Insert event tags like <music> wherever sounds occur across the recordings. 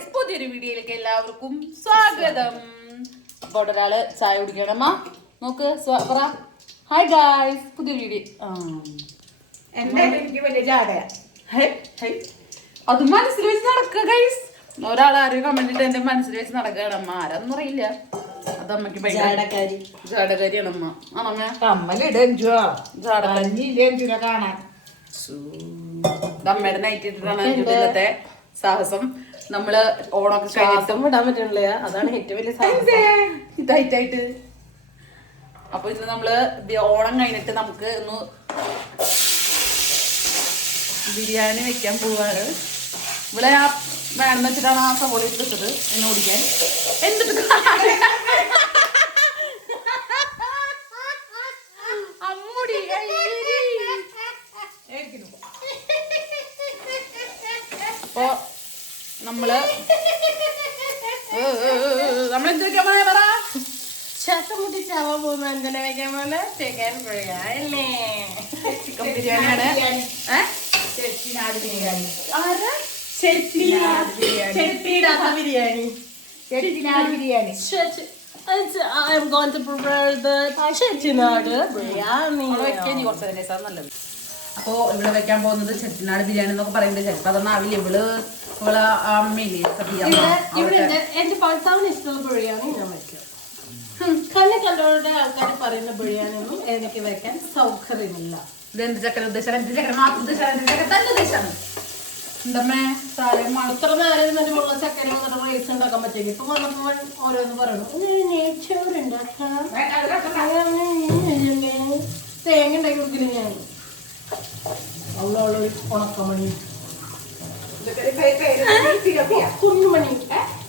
Guys പുതിയൊരു വീഡിയോയിലേക്ക് എല്ലാവർക്കും സ്വാഗതം. അപ്പൊ അവിടെ ഒരാൾ ചായ കുടിക്കണമ്മ നോക്ക് പറ. ഹായ് ഗായ്സ് പുതിയ വീഡിയോ. അത് മനസ്സിൽ വെച്ച് നടക്കുക ഗൈസ് ഒരാൾ ആരും കമന്റ് ഇട്ട് എന്റെ മനസ്സിൽ വെച്ച് നടക്കുകയാണ്. അമ്മ ആരാന്നും അറിയില്ല. അത് അമ്മയ്ക്ക് ജാടകാരിയാണ് അമ്മ. ആണമ്മ കമ്മലിട് കാണാൻ. അമ്മയുടെ നൈറ്റ് ഇട്ടിട്ടാണ് ഇന്നത്തെ സാഹസം. നമ്മൾ ഓണൊക്കെ കഴിഞ്ഞിട്ടും വിടാൻ പറ്റണില്ല? അതാണ് ഏറ്റവും വലിയ <laughs> ഇതായിട്ടായിട്ട്. അപ്പൊ ഇന്ന് നമ്മൾ ഓണം കഴിഞ്ഞിട്ട് നമുക്ക് ഒന്ന് ബിരിയാണി വെക്കാൻ പോവാണ്. ഇവിടെ ആ വേണമെന്ന് വെച്ചിട്ടാണ് ആ സവോള എടുത്തത് എന്നെ ഓടിക്കാൻ. നമ്മൾ നമ്മൾ ഏ, ഏ, ഏ, നമ്മളെന്ത് വെക്കാൻ പോണേ പറ? ശ്വാസം മുട്ടി ചാവാൻ പോകുന്ന എന്തിനാ വെക്കാൻ പോലെ ബിരിയാണി ചിക്കൻ ബിരിയാണിയാണ്. I am going to prepare the Chettinad biryani. നമ്മൾ വെക്കാൻ ഇനി കുറച്ച് നേരം സാർ നല്ലത്. അപ്പോ ഇവിടെ വെക്കാൻ പോകുന്നത് ചെട്ടിനാട് ബിരിയാണി എന്നൊക്കെ പറയുന്നത് ചിലപ്പോ അതൊന്നും ആവില്ല. ഇവൾ ഇവളെ അമ്മയില്ലേ എന്റെ ഭർത്താവിന് ഇഷ്ടമുള്ള ബിരിയാണി ഞാൻ വയ്ക്കാം കണ്ണി കണ്ടവരുടെ ആൾക്കാർ പറയുന്ന ബിരിയാണി ഒന്നും എനിക്ക് വെക്കാൻ സൗകര്യമില്ല ഇതെന്ത് ചക്കര ഉദ്ദേശം എന്ത് ചക്കര മാത്രം ഉദ്ദേശം എന്ത് ചക്കര തന്നെ ഉദ്ദേശമാണ് എന്തമ്മേ ഇത്ര നേരം തന്നെ മുള്ള ചക്കര വന്നിട്ട് റൈസ് ഉണ്ടാക്കാൻ പറ്റില്ല ഇപ്പൊ വന്നപ്പോ ഓരോന്ന് പറയണു ഉണ്ടാക്കാം തേങ്ങ ഉണ്ടാക്കി കൊടുക്കില്ല ഞാൻ അവളൊരു ഉണക്കമണി കുഞ്ഞുമണി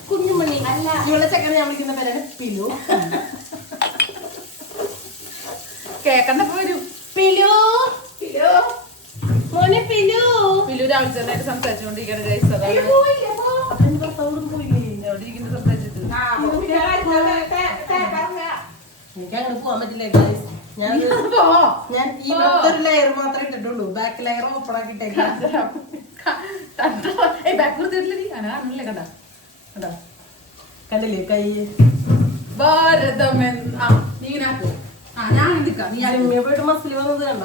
കുഞ്ഞുമണി അല്ല ഇവിടെ ചെക്കനെ ഞാൻ വിളിക്കുന്ന പേരാണ് പിലു കേക്കണ്ട പോരും പിലു പിലു മോനെ പിലു പിലു തന്നെ സംസാരിച്ചുകൊണ്ടിരിക്കുകയാണ് ഗൈസ് അതാണ് ഭർത്താവോടും പോയില്ലേ അവിടെ ഇരിക്കുന്ന സംസാരിച്ചിട്ട് എനിക്ക് അങ്ങനെ പോകാൻ പറ്റില്ല guys. ഞാൻ. ഞാൻ ഈ മൊത്തൊരു ലെയർ മാത്രമേ ഇട്ടിട്ടുള്ളൂ ബാക്ക് ലെയർ ഓപ്പൺ ആക്കിട്ടേക്കാം ഏയ് ബാക്ക് കൊടുത്തിട്ടില്ലേ അനാ അല്ലേ കണ്ട? കണ്ട? കണ്ടില്ലേ? കൈ. ഭാരതമെൻ ആ നീ ഇങ്ങനെ ആ ഞാൻ നിൽക്കാം നീ ആക്ക്. അരുമയെ പോയിട്ട് മസിൽ വന്നത് കണ്ട?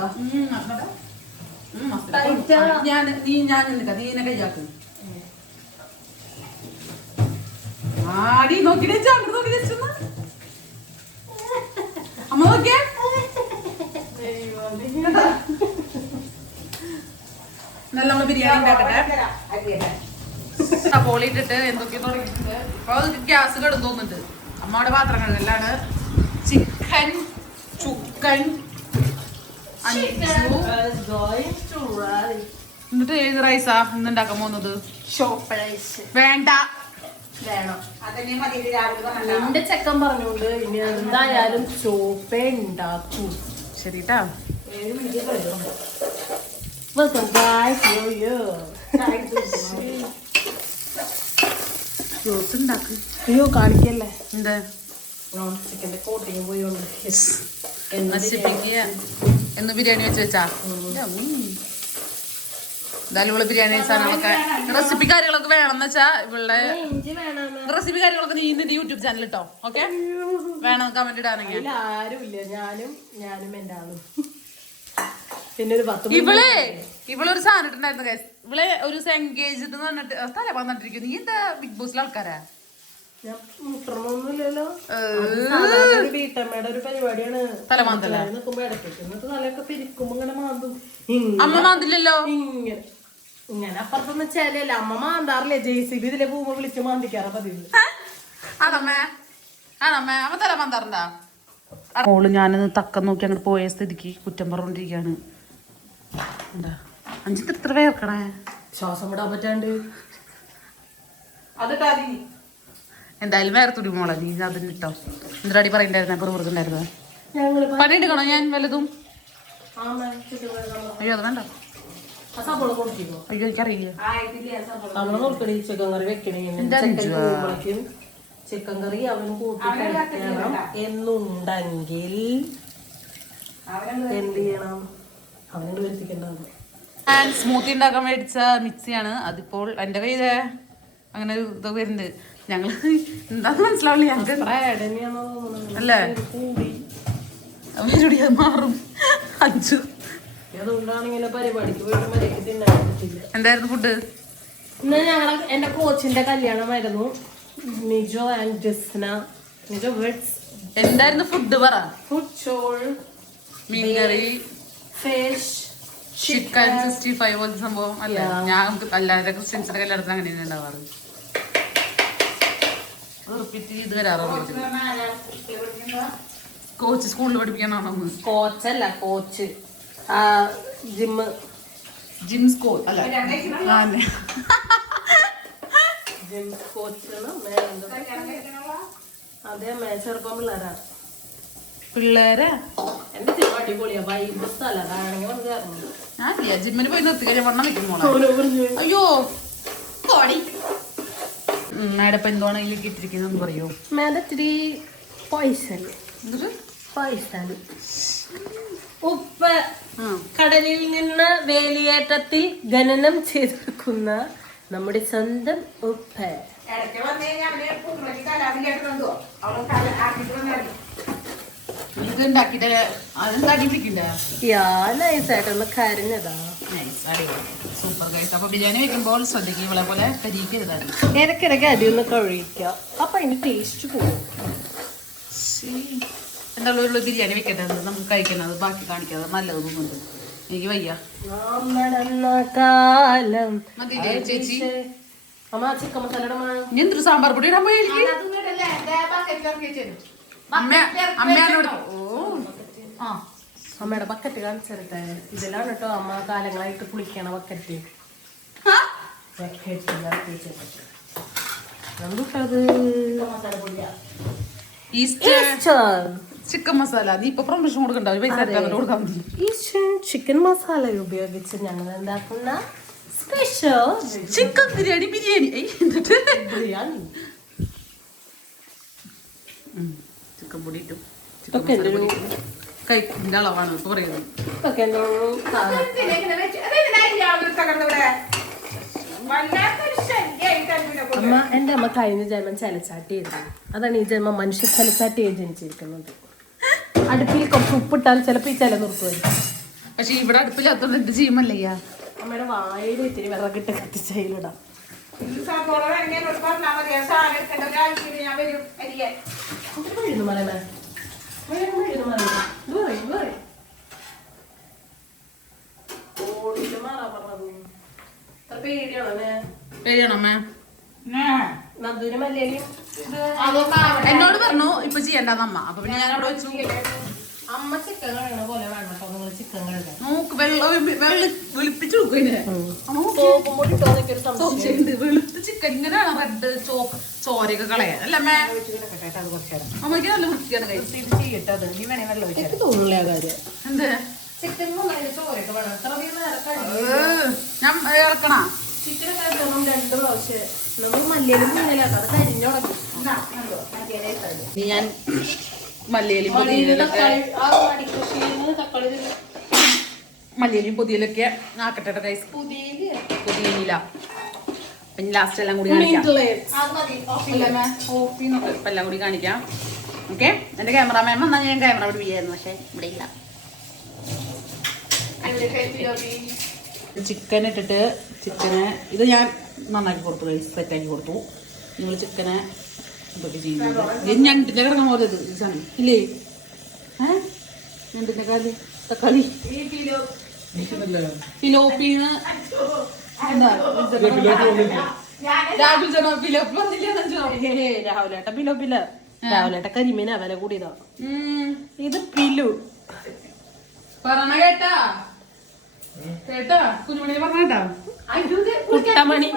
ഞാൻ നീ ഞാൻ നിൽക്കാം നീ എന്നെ കൈയാക്ക്. ആടി നോക്കിട്ട് അങ്ങോട്ട് നോക്കി അമ്മ നോക്കിയേ? നല്ല നമ്മൾ ബിരിയാണി ഉണ്ടാക്കട്ടെ. ഇട്ടിട്ട് എന്തൊക്കെയോ തുടങ്ങിയിട്ടുണ്ട്. ഇപ്പൊ അത് ഗ്യാസ് കടും തോന്നുന്നുണ്ട്. അമ്മയുടെ പാത്രങ്ങളിലാണ് ചിക്കൻ ചുക്കൻ എന്നിട്ട് ഏത് റൈസാ ഇന്ന് ഉണ്ടാക്കാൻ പോകുന്നത്. വേണ്ട. വേണം. എന്റെ ചെക്കൻ പറഞ്ഞോണ്ട് ഇനി എന്തായാലും ചോപ്പേ ഉണ്ടാക്കൂ. ശരിട്ടാ. ഏഴ് മിനിറ്റ് വെൽക്കം ഗായ്സ് യോ യോ ജ്യൂസ് ഉണ്ടാക്ക് അയ്യോ കാണിക്കല്ലേ? എന്താ? നോൺ ചിക്കന്റെ കോട്ടിങ് പോയോണ്ട് എന്ന് ബിരിയാണി വെച്ച് വെച്ചാ? എന്തായാലും ഇവൾ ബിരിയാണി സാധനങ്ങളൊക്കെ റെസിപ്പി കാര്യങ്ങളൊക്കെ വേണമെന്ന് വെച്ചാ ഇവിടെ റെസിപ്പി കാര്യങ്ങളൊക്കെ നീ നിന്റെ യൂട്യൂബ് ചാനൽ ഇട്ടോ? ഓക്കെ വേണം കമന്റ് ഇടാനെങ്കിൽ ആരും ഇല്ല ഞാനും ഞാനും എന്റെ ആളും. പിന്നെ ഒരു പത്ത് മൂന്ന് ഇവളെ ഇവളൊരു സാധനം ഇട്ടുണ്ടായിരുന്നു guys. ഇവളെ ഒരു എന്ന് പറഞ്ഞിട്ട് തല വന്നിട്ടിരിക്കും നീ എന്താ ബിഗ് ബോസിലെ ആൾക്കാരാ? ഞാൻ മുട്ടണമൊന്നുമില്ലല്ലോ ഏ, സാധാരണ ഒരു വീട്ടമ്മയുടെ ഒരു പരിപാടിയാണ്. തലമാന്തല നിൽക്കുമ്പോ ഇടയ്ക്ക് എന്നിട്ട് തലയൊക്കെ പിരിക്കുമ്പോ ഇങ്ങനെ മാന്തും. അമ്മ മാന്തില്ലല്ലോ? ഇങ്ങനെ. ഇങ്ങനെ അപ്പുറത്തൊന്നും ചെലല്ല അമ്മ മാന്താറില്ലേ? ജെ സി ബി ഇതിലെ പോകുമ്പോ വിളിച്ച് മാന്തിക്കാറ പതിവ്. ആണമ്മേ ആണമ്മേ അമ്മ തല മാന്താറുണ്ടാ? മോൾ ഞാനത് തക്കം നോക്കി അങ്ങോട്ട് പോയ സ്ഥിതിക്ക് കുറ്റം പറഞ്ഞോണ്ടിരിക്കാണ്. അഞ്ചിത്ത് ഇത്ര വേർക്കണേ ശ്വാസം വിടാൻ പറ്റാണ്ട്. എന്തായാലും വേറെ തുടി മോളെ നീ അതിന് ഇട്ടോ. എന്തിനാടി പറയണ്ടായിരുന്ന? കുറുകുറുക്കുണ്ടായിരുന്നത് പണിയെടുക്കണോ ഞാൻ വല്ലതും. അയ്യോ അത് വേണ്ട. അയ്യോ എനിക്കറിയില്ല. ചിക്കൻ കറി വെക്കണേ. ചിക്കൻ കറി അവൻ കൂട്ടി എന്നുണ്ടെങ്കിൽ എന്ത് ചെയ്യണം? അവനോട് വരുത്തിക്കേണ്ടതാണ് ഞാൻ സ്മൂത്തി ഉണ്ടാക്കാൻ മേടിച്ച മിക്സിയാണ്. അതിപ്പോൾ എന്റെ കയ്യിലെ അങ്ങനെ ഒരു ഇത് വരുന്നത് ഞങ്ങൾ എന്താന്ന് മനസ്സിലാവില്ല. ഞങ്ങൾക്ക് അല്ലേ? അവരുടെ അത് മാറും. അഞ്ചു. എന്തായിരുന്നു ഫുഡ് ഇന്ന് ഞങ്ങളെ എന്റെ കോച്ചിന്റെ കല്യാണമായിരുന്നു. നിജോ ആൻഡ് ജസ്ന. നിജോ വെഡ്സ് എന്തായിരുന്നു ഫുഡ് പറ? ഫുഡ് ചോൾ മീൻകറി ഫിഷ് ചിക്കൻ സിക്സ്റ്റി ഫൈവ് പോലത്തെ സംഭവം അല്ല. ഞാൻ അല്ലാതെ ക്രിസ്ത്യൻസിന്റെ കല്യാണത്തിന് അങ്ങനെ തന്നെ ഉണ്ടാവാറ് റിപ്പീറ്റ് ചെയ്ത് വരാറുണ്ട് കോച്ച് സ്കൂളിൽ പഠിപ്പിക്കണോ കോച്ചല്ല കോച്ച്. ആ ജിമ്മ്. ജിം സ്കൂൾ അല്ല? ആ, അതെ. ജിം കോച്ച് അതെ ചെറുപ്പം പിള്ളേരാ. പിള്ളേരെ? ജിം അടിപൊളിയാ സ്ഥലം. അതാണെങ്കിൽ ഞാൻ ഇല്ല ജിമ്മിന് പോയി നിർത്തി കഴിഞ്ഞാൽ വണ്ണം അയ്യോ കോടി. മാഡം ഇപ്പൊ എന്താണ് ഇതിലേക്ക് ഇട്ടിരിക്കുന്നതെന്ന് പറയോ? മേലെ ഇത്തിരി പൈസ പൈസ ഉപ്പ് കടലിൽ നിന്ന് വേലിയേറ്റത്തിൽ ഖനനം ചെയ്തെടുക്കുന്ന നമ്മുടെ സ്വന്തം ഉപ്പ്. ഇടയ്ക്ക് വന്നു അതെന്താ നൈസായിട്ടൊന്ന് കരഞ്ഞതാ. സൂപ്പർ ഗൈസ് അപ്പൊ ബിരിയാണി വെക്കുമ്പോൾ ശ്രദ്ധിക്കുക ഇവളെ പോലെ കരിക്കരുതാണ് ഇടയ്ക്കിടയ്ക്ക് അരി ഒന്ന് കഴിക്കുക. അപ്പൊ അതിന്റെ ടേസ്റ്റ് പോകും എന്താ ഉള്ള ബിരിയാണി വെക്കട്ടെ അത് നമുക്ക് കഴിക്കുന്നത് ബാക്കി കാണിക്കാതെ നല്ലത് തോന്നുന്നുണ്ട് എനിക്ക് വയ്യ. കാലം ചേച്ചി. അമ്മ ചിക്കൻ മസാലയുടെ എന്തൊരു സാമ്പാർ പൊടി ഇടാൻ പോയി അമ്മയോട് ഓ. ആ. അമ്മയുടെ ബക്കറ്റ് കാണിച്ചിരട്ടെ ഇതിലാണ് കേട്ടോ അമ്മ കാലങ്ങളായിട്ട് കുളിക്കണ ബക്കറ്റ് ചിക്കൻ മസാല നീ ഇപ്പൊ പ്രൊമോഷൻ കൊടുക്കണ്ട. കൊടുക്കാൻ ഈസ്റ്റേൺ ചിക്കൻ മസാല ഉപയോഗിച്ച് ഞങ്ങൾ എന്താക്കുന്ന special chicken biryani biryani biryani chicken പൊടി ഇട്ടു ഇതൊക്കെ എന്റെ ഒരു കഴിക്കിന്റെ അളവാണ് ഇപ്പൊ പറയുന്നത്. ഇതൊക്കെ എന്റെ ഒരു സാധനം. അമ്മ എന്റെ അമ്മ കഴിഞ്ഞ ജന്മം ചലച്ചാട്ടിയായിരുന്നു അതാണ് ഈ ജന്മം മനുഷ്യ ചലച്ചാട്ടിയായി ജനിച്ചിരിക്കുന്നത്. അടുപ്പിൽ കുറച്ച് ഉപ്പിട്ടാൽ ചിലപ്പോൾ ഈ ചില നിർത്തുമായിരിക്കും. പക്ഷെ ഇവിടെ അടുപ്പില്ലാത്തോണ്ട് എന്ത് ചെയ്യുമല്ലയ്യാ അമ്മയുടെ വായിൽ ഇത്തിരി വിറകിട്ട് കത്തിച്ചയിലിടാം വീഴുന്നു മലമേ ഇത് പറയും ഇത് പറയും ഓടിയിട്ട് മാറാ പറഞ്ഞത് അത്ര പേടിയാണല്ലേ പേടിയാണമ്മേ നന്ദൂര് മല്ലിയലും എന്നോട് പറഞ്ഞു ഇപ്പൊ ചെയ്യണ്ടെന്നമ്മ അപ്പൊ പിന്നെ ഞാൻ അവിടെ വെച്ചു. അമ്മ ചിക്കൻ കഴുകണ പോലെ വേണം കേട്ടോ നിങ്ങൾ ചിക്കൻ കഴുകാൻ. നോക്ക് വെള്ളം വെള്ളി വെളുപ്പിച്ചു സംശയം വെളുത്ത ചിക്കൻ ഇങ്ങനെയാണ് റെഡ് ചോപ്പ് ചോരയൊക്കെ കളയാൻ. അല്ലേ അമ്മേ? അമ്മയ്ക്ക് നല്ല വൃത്തിയാണ് കഴിച്ചു എനിക്ക് തോന്നുന്നില്ല ആ കാര്യം. എന്ത്? ചിക്കൻ ചോരൊക്കെ വേണം. എത്ര ഞാൻ ഇളക്കണ ചിക്കൻ കഴിക്കണം രണ്ട് പ്രാവശ്യം. നമ്മൾ മല്ലിയിലും മീനലാക്കാം അത് കരിഞ്ഞുടങ്ങി ഞാൻ മല്ലിയിലും പൊതിയിലൊക്കെ മല്ലിയിലും പുതിയിലൊക്കെ ആക്കട്ടെ ഗൈസ് പുതിയ പൊതിയില. പിന്നെ ലാസ്റ്റ് എല്ലാം കൂടി കാണിക്കാം. ഇപ്പം എല്ലാം കൂടി കാണിക്കാം. ഓക്കെ എന്റെ ക്യാമറാമാൻ വന്നാൽ ഞാൻ ക്യാമറ പിടിപ്പിക്കായിരുന്നു പക്ഷേ ഇവിടെ ഇല്ല. ചിക്കൻ ഇട്ടിട്ട് ചിക്കനെ ഇത് ഞാൻ നന്നാക്കി കൊടുത്തു സെറ്റാക്കി കൊടുത്തു. നിങ്ങൾ ചിക്കനെ ഞണ്ടിന്റെ കിടക്കാൻ സാധനം. ഇല്ലേ? ഏ? ഞണ്ടിന്റെ കാൽ തക്കാളി. ഫിലോപ്പിന്ന് എന്താ? രാഹുൽ ജനോ ഫിലോപ്പി വന്നില്ല കരിമീന വില കൂടിയതാ. ഇത് പിലു പറഞ്ഞ കേട്ടാ? കേട്ടാ? കുഞ്ഞുമണി പറഞ്ഞ കേട്ടാ കുട്ടമണി.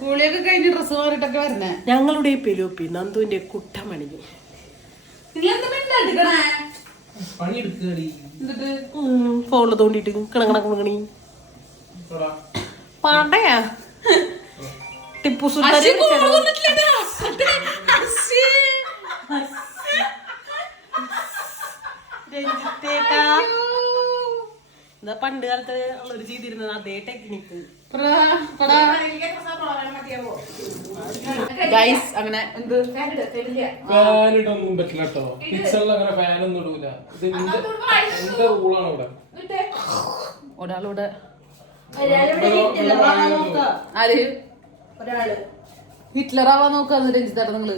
കുളിയൊക്കെ കഴിഞ്ഞ് ഡ്രസ്സ് മാറിയിട്ടൊക്കെ വരണേ ഞങ്ങളുടെ പെലോപ്പി നന്ദുവിന്റെ കുട്ടമണി. ഫോണിൽ തോണ്ടിട്ട് കിണങ്ങണക്കണി പാണ്ടയാ ടിപ്പു സുൽത്താൻ അശ്ശി ഇതാ പണ്ട് കാലത്ത് ഉള്ളൊരു ചെയ്തിരുന്നത് അതേ ടെക്നിക്ക്. ഗൈസ് അങ്ങനെ എന്ത്? ഫാനിടൊന്നും പറ്റില്ല കേട്ടോ. കിച്ചണിൽ അങ്ങനെ ഫാനൊന്നും ഇടൂല. ഇത് എന്റെ എന്റെ റൂളാണ് ഇവിടെ ഒരാളിവിടെ. ഇവിടെ ആര്? ഒരാൾ. ഹിറ്റ്ലർ ആവാൻ നോക്കാന്ന് രഞ്ജിത്തേട്ടാ നിങ്ങൾ.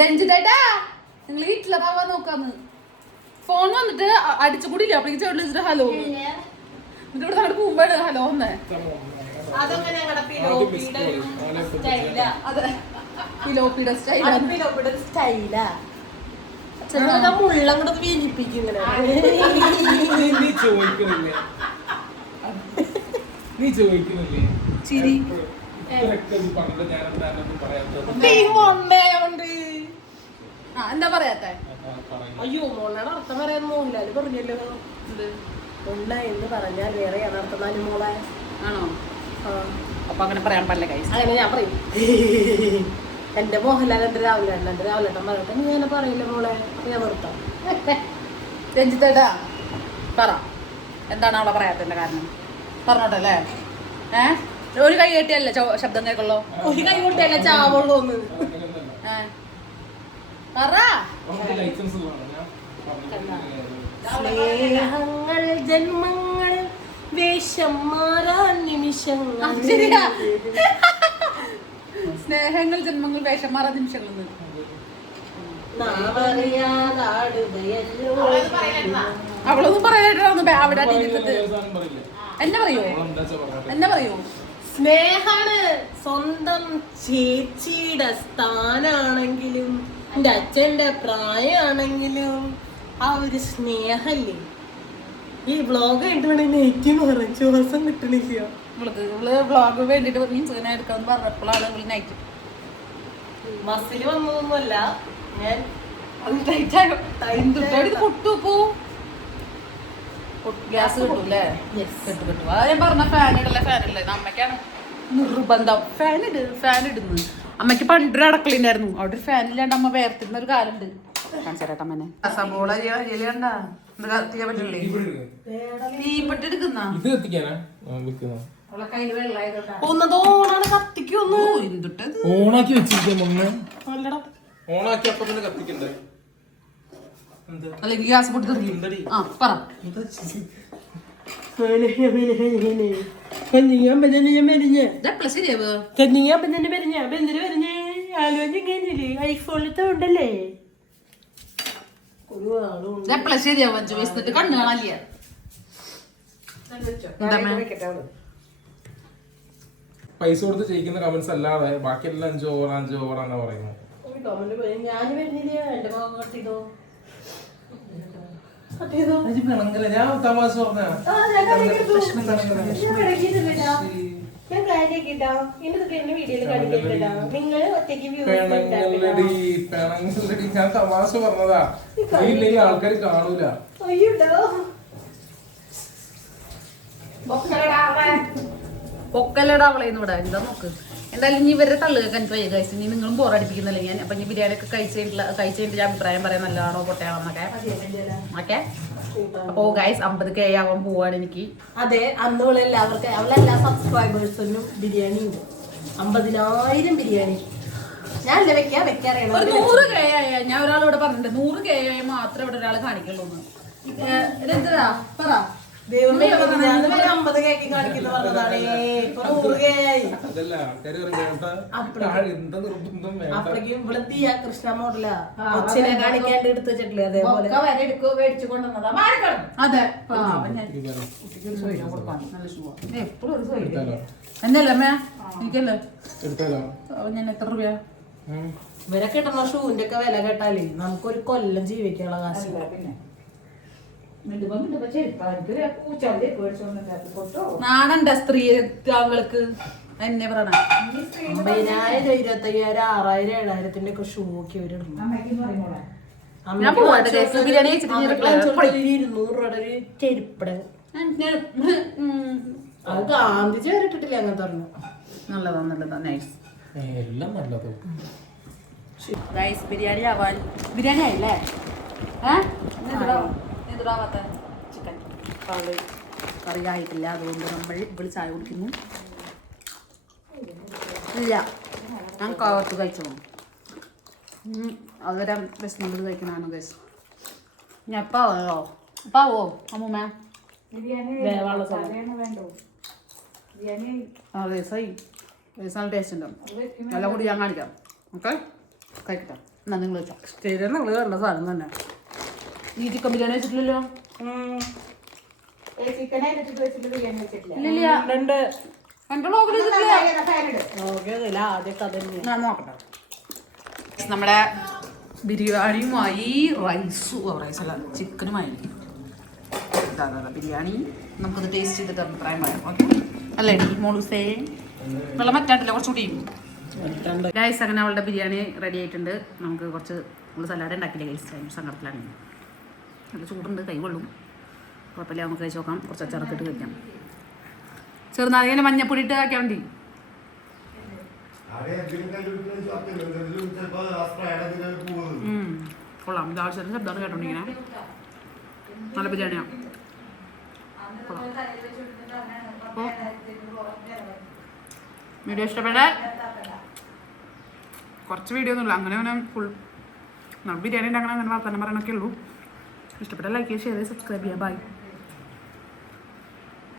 രഞ്ജിത്തേട്ടാ നിങ്ങൾ ഹിറ്റ്ലർ ആവാൻ നോക്കാന്ന്. ഫോൺ വന്നിട്ട് അടിച്ചു അടിച്ചു ഇല്ല അപ്പോഴേക്ക് ചേട്ടൻ വിളിച്ചിട്ട് ഹലോ എന്നിട്ട് ഇവിടെ അങ്ങോട്ട് പോകുമ്പോഴാണ് ഹലോ എന്നേ സ്റ്റൈല അതെ. ഫിലോപ്പിയുടെ സ്റ്റൈൽ പിലോപ്പിയുടെ സ്റ്റൈലാ ചെറുതാ മുള്ളങ്ങോട്ട് വീഞ്ഞിപ്പിക്കും ഇങ്ങനെ. നീ ചോദിക്കുന്നില്ലേ? ചിരി. എന്താ പറയാത്തെ. അയ്യോ മോളുടെ അർത്ഥം പറയാൻ മോഹൻലാൽ പറഞ്ഞല്ലോ. എന്ത്? എന്ന് പറഞ്ഞാൽ വേറെ അർത്ഥം നാല് മോളെ? ആണോ. അപ്പൊ അങ്ങനെ പറയാൻ പറ്റില്ല കൈസ് അങ്ങനെ ഞാൻ പറയും. എന്റെ മോഹൻലാൽ എന്റെ രാവിലെ എന്റെ രാവിലെ പറയട്ടെ നീ അങ്ങനെ പറയില്ല മോളെ. അപ്പൊ ഞാൻ നിർത്താം. രഞ്ജിത്തേട്ടാ പറ. എന്താണ് അവളെ പറയാത്തതിന്റെ കാരണം? പറഞ്ഞോട്ടെ അല്ലേ? ഏ? ഒരു കൈ കെട്ടിയല്ലേ ശബ്ദം കേൾക്കുള്ളൂ? ഒരു കൈ കൂട്ടിയല്ലേ ചാവുള്ളൂ ഒന്ന് അങ്ങനെയൊന്നുമല്ല. ഏ പറ അവർക്ക് ലൈസൻസ് വേണം ഞാൻ പറഞ്ഞിട്ടില്ല. സ്നേഹങ്ങൾ ജന്മങ്ങൾ വേഷം മാറാൻ നിമിഷങ്ങൾ. സ്നേഹങ്ങൾ ജന്മങ്ങൾ വേഷം മാറാൻ നിമിഷങ്ങൾ അവളൊന്നും പറയാനായിട്ടാണ് അവിടെ? എന്നെ പറയോ. എന്നെ പറയോ? സ്നേഹാണ് സ്വന്തം ചേച്ചിയുടെ സ്ഥാനാണെങ്കിലും എന്റെ അച്ഛന്റെ പ്രായമാണെങ്കിലും ആ ഒരു സ്നേഹല്ലേ ഈ വ്ളോഗ് കണ്ടുകൊണ്ടെന്നെ എനിക്ക് മാറും ശ്വാസം കിട്ടണില്ല. ഇവൾക്ക് ഇവൾ വ്ളോഗ് വേണ്ടിട്ട് മീൻസ് ഇങ്ങനെ എടുക്കാന്ന് പറഞ്ഞപ്പോഴാണ് ഇവൾ നൈറ്റ് ബസ്സിൽ വന്നതൊന്നുമല്ല ഞാൻ അത് ടൈറ്റ് ആയോ? എന്തുട്ടാണ് ഇത് പൊട്ടു പോ ഗ്യാസ് കിട്ടൂല്ലേ കിട്ടു കിട്ടും അത് ഞാൻ പറഞ്ഞ ഫാൻ ഇടല്ലേ നിർബന്ധം. ഫാൻ ഇട് ഫാൻ ഇടുന്നു അമ്മയ്ക്ക് പണ്ടൊരു അടക്കളയുണ്ടായിരുന്നു. അവിടെ ഒരു ഫാൻ ഇല്ലാണ്ട് അമ്മ വേർത്തിരുന്ന ഒരു കാലുണ്ട്. ഉണ്ട് സബോള കണ്ട? പറ്റില്ലേ. തീപ്പെട്ടി എടുക്കുന്ന ഇത് കത്തിക്കൊന്നു ഓണാക്കി വെച്ചിരിക്കും ഓണാക്കി അപ്പൊ തന്നെ കത്തിക്കണ്ടേ? അല്ലെങ്കിൽ ഗ്യാസ് പൊട്ടി ആ പറ. കഞ്ഞിയാൻ പഞ്ഞ മെരിഞ്ഞ്. ഇതെപ്പോഴാ ശരിയാവ് മെരിഞ്ഞ. എന്തിനു മെരിഞ്ഞ്. ആലോചന കഴിഞ്ഞില്ലേ? ഐഫോണിലത്തെ ഉണ്ടല്ലേ. ശരിയാവും അഞ്ചു വയസ്സിട്ട് കണ്ണു? പൈസ കൊടുത്ത് ചെയ്യിക്കുന്ന കമന്റ്സ് അല്ലാതെ ബാക്കിയെല്ലാം അഞ്ചു ഓവർ അഞ്ചു ഓവർ എന്നാ പറയുന്നത്. ഒരു comment ഞാൻ വരുന്നില്ല. എന്റെ ഭാഗം കട്ട് ചെയ്തോ കട്ട് ചെയ്തോ ഞാൻ തമാശ പറഞ്ഞ ആ, ഞാൻ. ഞാൻ കാര്യാക്കിട്ടാ ഇന്നതൊക്കെ എന്നെ വീഡിയോയിൽ കാണിക്കണ്ടടാ നിങ്ങൾ ഒറ്റയ്ക്ക് വ്യൂസ് ഞാൻ തമാശ പറഞ്ഞതാ. ഇല്ലെങ്കിൽ ആൾക്കാർ കാണൂല. അയ്യോടാ പൊക്കല്ലടാ അവളേന്ന് ഇവിടെ. എന്താ നോക്ക്? എന്തായാലും ഇനി ഇവരെ തള്ളുക എനിക്ക് വയ്യ കഴിച്ചു ഇനി നിങ്ങളും ബോറടിപ്പിക്കുന്നില്ല ഞാൻ. അപ്പൊ ഇനി ബിരിയാണി ഒക്കെ കഴിച്ചിട്ടുള്ള കഴിഞ്ഞിട്ടുള്ള കഴിച്ച് കഴിഞ്ഞിട്ട് ഞാൻ അഭിപ്രായം പറയാൻ നല്ലതാണോ പൊട്ടയാണോ എന്നൊക്കെ ഓക്കെ? അപ്പോ ഗൈസ് അമ്പത് കെ ആവാൻ പോവാണ് എനിക്ക്. അതെ അന്ന് എല്ലാവർക്കും അവളെല്ലാ സബ്സ്ക്രൈബേഴ്സിനും ബിരിയാണി ഉണ്ട്. അമ്പതിനായിരം ബിരിയാണി. ഞാൻ വെക്കാ വെക്കാറിയാണ് ഒരു നൂറ് കെ ആയ. ഞാൻ ഒരാളോട് പറഞ്ഞിട്ടുണ്ട് നൂറ് കെ ആയ മാത്രമേ ഇവിടെ ഒരാൾ കാണിക്കുള്ളൂ എന്ന് രഞ്ജന പറ. ദൈവമേ വരെ. അമ്പത് കേക്ക് കാണിക്കുന്ന പറഞ്ഞതാണ്. ഇപ്പൊ നൂറ് അപ്പോഴേക്കും ഇവിടെ തീയ കൃഷ്ണ മോഡലാ. കൊച്ചിനെ കാണിക്കാണ്ട് എടുത്ത് വെച്ചിട്ടില്ലേ അതേപോലെ? സ്വൈര്യം എന്നല്ലേ അമ്മ? എനിക്കല്ലേ? എടുത്താലോ? അപ്പൊ ഞാൻ എത്ര ഇടുന്ന ഷൂവിന്റെ ഒക്കെ വില കേട്ടാലേ നമുക്കൊരു കൊല്ലം ജീവിക്കാനുള്ള കാശ്. പിന്നെ. നാണണ്ട സ്ത്രീ താങ്കൾക്ക് എന്നെ പറയണ അമ്പതിനായിരം ഇരുപത്തയ്യായിരം ആറായിരം ഏഴായിരത്തിന്റെ ഒക്കെ ഷൂ ഒക്കെ. ഇരുന്നൂറ് രൂപയുടെ ഒരു ചെരുപ്പട അത് ഗാന്ധിജി വരെ ഇട്ടിട്ടില്ല അങ്ങനത്തെ പറഞ്ഞു നല്ലതാ നല്ലതാ. നൈസ് ഏ, എല്ലാം നല്ലതോ. ഗൈസ് ബിരിയാണി ആവാൻ ബിരിയാണി ആയില്ലേ? ഏതാവാത്ത ചിക്കൻ കറി കറി ആയിട്ടില്ല. അതുകൊണ്ട് നമ്മൾ ഇവിടെ ചായ കുടിക്കുന്നു. ഇല്ല. ഞാൻ കവർത്ത് കഴിച്ചോ അതുവരെ വിശന്നുള്ളത് കഴിക്കണാണ് ഗൈസ് ഞാൻ എപ്പാ ആവോ? എപ്പാ ആവോ അമ്മൂമ്മ? വേവാനുള്ള സമയം. ആ വയസ്സായി വയസ്സാണ് ടേസ്റ്റ് ഉണ്ടാവും എല്ലാം കൂടി ഞാൻ കാണിക്കാം. ഓക്കെ? കഴിക്കട്ടെ. എന്നാ നിങ്ങൾ വെച്ചോ സ്ഥിരം നിങ്ങൾ കണ്ട സാധനം തന്നെ. ഈ ചിക്കൻ ബിരിയാണി വെച്ചിട്ടില്ലല്ലോ? ഇല്ലില്ല. രണ്ട്. എന്റെ ബ്ലോഗിൽ വെച്ചിട്ടില്ല. ആദ്യമൊക്കെ അതന്നെ ഞാൻ നോക്കട്ടെ. നമ്മുടെ ബിരിയാണിയുമായി റൈസും റൈസല്ല ചിക്കനുമായി ഇതാ ഇതാ, ഇതാ, ബിരിയാണി. നമുക്കത് ടേസ്റ്റ് ചെയ്തിട്ട് അഭിപ്രായം പറയാം ഓക്കെ അല്ലേ മോളൂസേ? വെള്ളം മറ്റാട്ടില്ല കുറച്ചുകൂടി. ഗൈസ് അങ്ങനെ അവളുടെ ബിരിയാണി റെഡി ആയിട്ടുണ്ട്. നമുക്ക് കുറച്ച് നമ്മൾ സലാഡ് ഉണ്ടാക്കിയില്ല ഗൈസ് ടൈം സങ്കടത്തിലാണ്. നല്ല ചൂടുണ്ട് കൈ കൊള്ളും കുഴപ്പമില്ല നമുക്ക് കഴിച്ച് നോക്കാം. കുറച്ച് അച്ചാറൊക്കെ ഇട്ട് കഴിക്കാം. ചെറുനാരങ്ങനെ മഞ്ഞപ്പൊടി ഇട്ട് ആക്കിയാൽ മതി. ഉം. കൊള്ളാം. ഇത് ആവശ്യത്തിന് ശബ്ദമാണ് കേട്ടോണ്ടിങ്ങനെ നല്ല ബിരിയാണിയാണ് അപ്പോൾ വീഡിയോ ഇഷ്ടപ്പെട്ടാൽ കുറച്ച് വീഡിയോ ഒന്നുമില്ല. അങ്ങനെ അങ്ങനെ ഫുൾ നമ്മൾ ബിരിയാണി ഉണ്ടാക്കണം അങ്ങനെ വർത്തമാനം പറയണൊക്കെ ഉള്ളൂ. ഇഷ്ടപ്പെട്ടാൽ ലൈക്ക് ചെയ്യുക ഷെയർ ചെയ്യുക സബ്സ്ക്രൈബ് ചെയ്യുക ബൈ